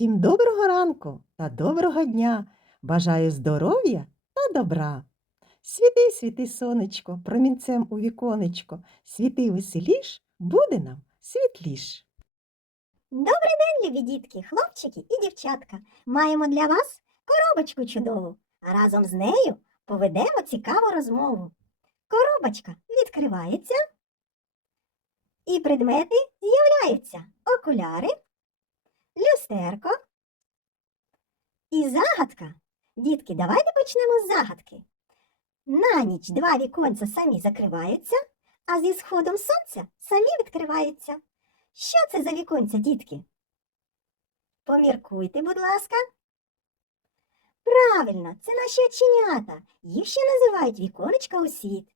Всім доброго ранку та доброго дня! Бажаю здоров'я та добра. Світи, світи, сонечко, промінцем у віконечко, світи веселіш, буде нам світліш. Добрий день, любі дітки, хлопчики і дівчатка. Маємо для вас коробочку чудову, а разом з нею поведемо цікаву розмову. Коробочка відкривається, і предмети з'являються окуляри, люстерко і загадка. Дітки, давайте почнемо з загадки. На ніч два віконця самі закриваються, а зі сходом сонця самі відкриваються. Що це за віконця, дітки? Поміркуйте, будь ласка. Правильно, це наші оченята. Їх ще називають віконечка у світ.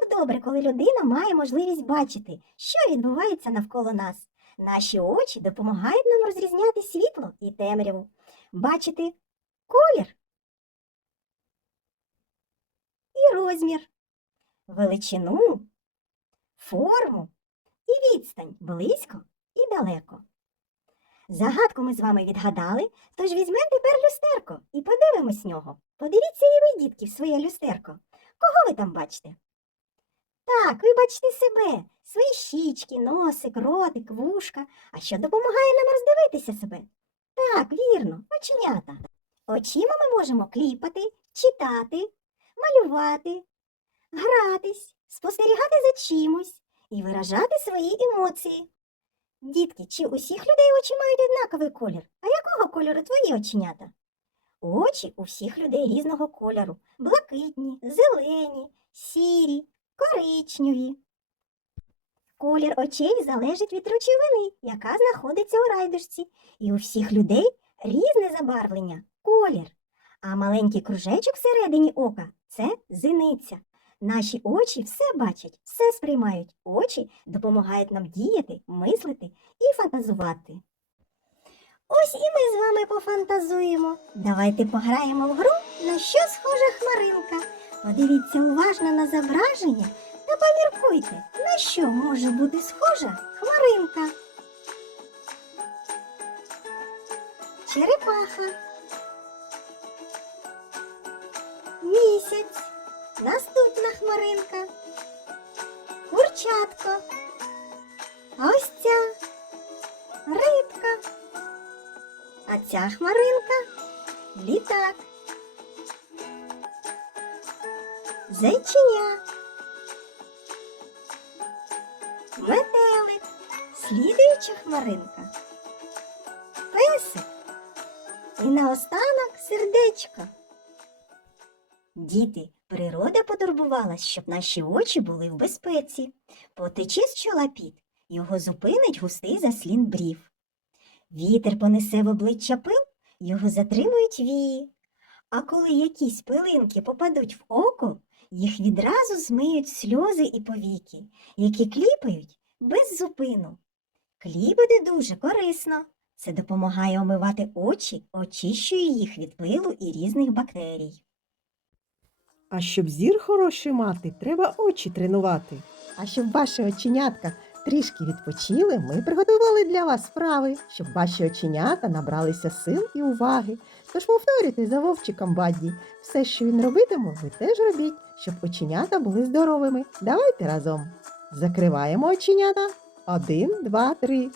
Як добре, коли людина має можливість бачити, що відбувається навколо нас. Наші очі допомагають нам розрізняти світло і темряву, бачити колір і розмір, величину, форму і відстань близько і далеко. Загадку ми з вами відгадали, тож візьмемо тепер люстерко і подивимось нього. Подивіться і ви, дітки, в своє люстерко. Кого ви там бачите? Так, ви бачите себе, свої щічки, носик, ротик, вушка. А що допомагає нам роздивитися себе? Так, вірно, оченята. Очима ми можемо кліпати, читати, малювати, гратись, спостерігати за чимось і виражати свої емоції. Дітки, чи усіх людей очі мають однаковий колір? А якого кольору твої оченята? Очі у всіх людей різного кольору блакитні, зелені, сірі, коричневі. Колір очей залежить від речовини, яка знаходиться у райдушці, і у всіх людей різне забарвлення колір. А маленький кружечок всередині ока це зиниця. Наші очі все бачать, все сприймають. Очі допомагають нам діяти, мислити і фантазувати. Ось і ми з вами пофантазуємо. Давайте пограємо в гру, на що схожа хмаринка. Подивіться уважно на зображення та поміркуйте, на що може бути схожа хмаринка. Черепаха. Місяць. Наступна хмаринка. Курчатко. А ось ця рибка. А ця хмаринка літак. Зайчиня. Метелик. Слідуюча хмаринка. Песик. І наостанок сердечко. Діти, природа потурбувалась, щоб наші очі були в безпеці. Потече з чола піт, його зупинить густий заслін брів. Вітер понесе в обличчя пил, його затримують вії. А коли якісь пилинки попадуть в око, їх відразу змиють сльози і повіки, які кліпають без зупину. Кліпати дуже корисно. Це допомагає омивати очі, очищує їх від пилу і різних бактерій. А щоб зір хороший мати, треба очі тренувати. А щоб ваші оченятка трішки відпочили, ми приготували для вас справи, щоб ваші оченята набралися сил і уваги. Тож повторюйте за вовчиком Бадді. Все, що він робитиме, ви теж робіть, щоб оченята були здоровими. Давайте разом. Закриваємо оченята. Один, два, три.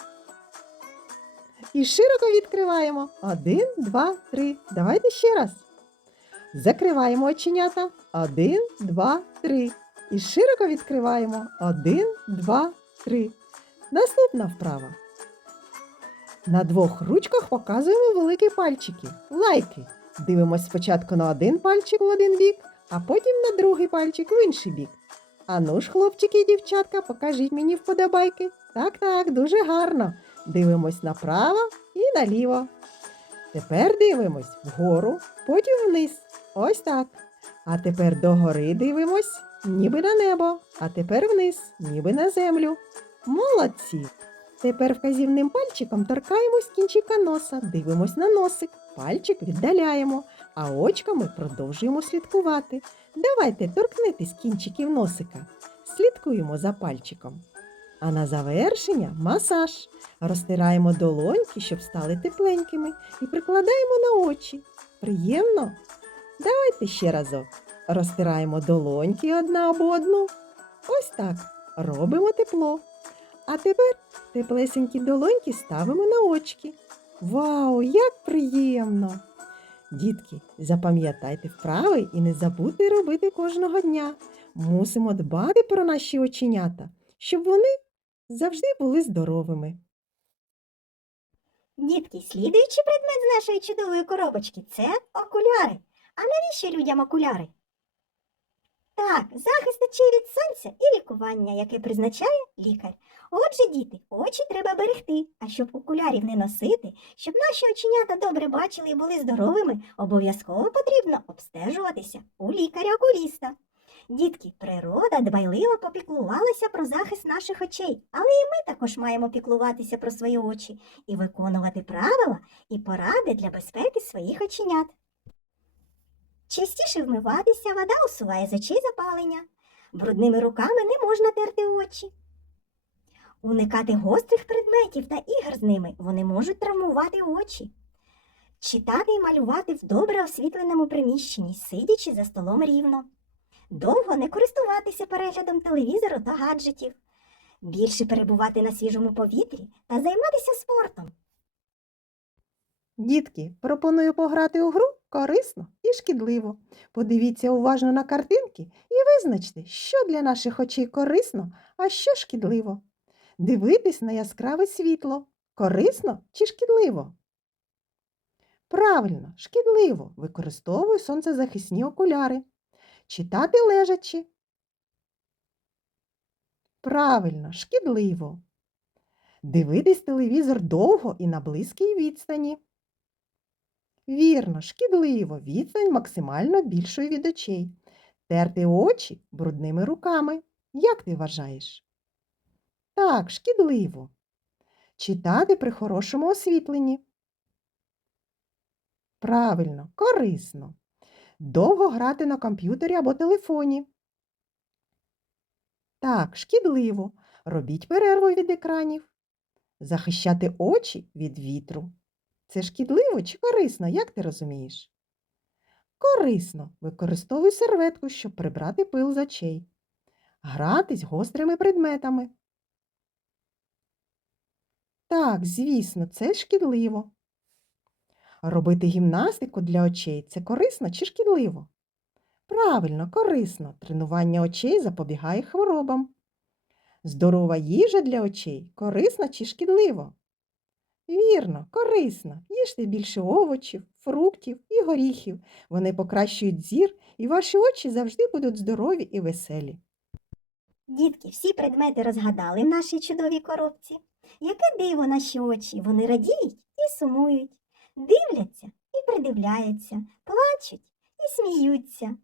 І широко відкриваємо. Один, два, три. Давайте ще раз. Закриваємо оченята. Один, два, три. І широко відкриваємо. Один, два, три. Наступна вправа. На двох ручках показуємо великі пальчики. Лайки. Дивимось спочатку на один пальчик в один бік, а потім на другий пальчик в інший бік. Ану ж, хлопчики і дівчатка, покажіть мені вподобайки. Так, так, дуже гарно. Дивимось направо і наліво. Тепер дивимось вгору, потім вниз. Ось так. А тепер догори дивимось, ніби на небо, а тепер вниз, ніби на землю. Молодці! Тепер вказівним пальчиком торкаємось кінчика носа, дивимось на носик, пальчик віддаляємо, а очками продовжуємо слідкувати. Давайте торкнитись кінчиків носика. Слідкуємо за пальчиком. А на завершення масаж. Розтираємо долоньки, щоб стали тепленькими, і прикладаємо на очі. Приємно? Давайте ще разок. Розтираємо долоньки одна об одну. Ось так. Робимо тепло. А тепер теплесенькі долоньки ставимо на очки. Вау, як приємно! Дітки, запам'ятайте вправи і не забудьте робити кожного дня. Мусимо дбати про наші оченята, щоб вони завжди були здоровими. Дітки, слідуючий предмет з нашої чудової коробочки це окуляри. А навіщо людям окуляри? Так, захист очей від сонця і лікування, яке призначає лікар. Отже, діти, очі треба берегти, а щоб окулярів не носити, щоб наші оченята добре бачили і були здоровими, обов'язково потрібно обстежуватися у лікаря-окуліста. Дітки, природа дбайливо попіклувалася про захист наших очей, але і ми також маємо піклуватися про свої очі і виконувати правила і поради для безпеки своїх оченят. Частіше вмиватися, вода усуває з очей запалення. Брудними руками не можна терти очі. Уникати гострих предметів та ігор з ними вони можуть травмувати очі. Читати і малювати в добре освітленому приміщенні, сидячи за столом рівно. Довго не користуватися переглядом телевізору та гаджетів. Більше перебувати на свіжому повітрі та займатися спортом. Дітки, пропоную пограти у гру корисно і шкідливо. Подивіться уважно на картинки і визначте, що для наших очей корисно, а що шкідливо. Дивитись на яскраве світло корисно чи шкідливо? Правильно, шкідливо. Використовую сонцезахисні окуляри. Читати лежачи. Правильно, шкідливо. Дивитись телевізор довго і на близькій відстані. Вірно, шкідливо, відстань максимально більшою від очей. Терти очі брудними руками. Як ти вважаєш? Так, шкідливо. Читати при хорошому освітленні. Правильно, корисно. Довго грати на комп'ютері або телефоні. Так, шкідливо. Робіть перерву від екранів. Захищати очі від вітру. Це шкідливо чи корисно, як ти розумієш? Корисно. Використовуй серветку, щоб прибрати пил з очей. Гратись гострими предметами. Так, звісно, це шкідливо. Робити гімнастику для очей це корисно чи шкідливо? Правильно, корисно. Тренування очей запобігає хворобам. Здорова їжа для очей корисна чи шкідливо? Вірно, корисно. Їжте більше овочів, фруктів і горіхів. Вони покращують зір, і ваші очі завжди будуть здорові і веселі. Дітки, всі предмети розгадали в нашій чудовій коробці. Яке диво наші очі, вони радіють і сумують, дивляться і придивляються, плачуть і сміються,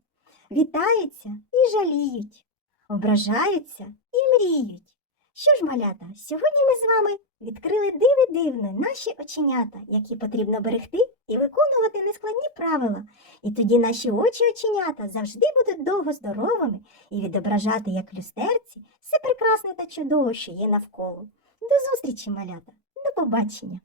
вітаються і жаліють, ображаються і мріють. Що ж, малята, сьогодні ми з вами відкрили диви дивне наші оченята, які потрібно берегти і виконувати нескладні правила. І тоді наші очі оченята завжди будуть довго здоровими і відображати, як люстерці, все прекрасне та чудове, що є навколо. До зустрічі, малята, до побачення!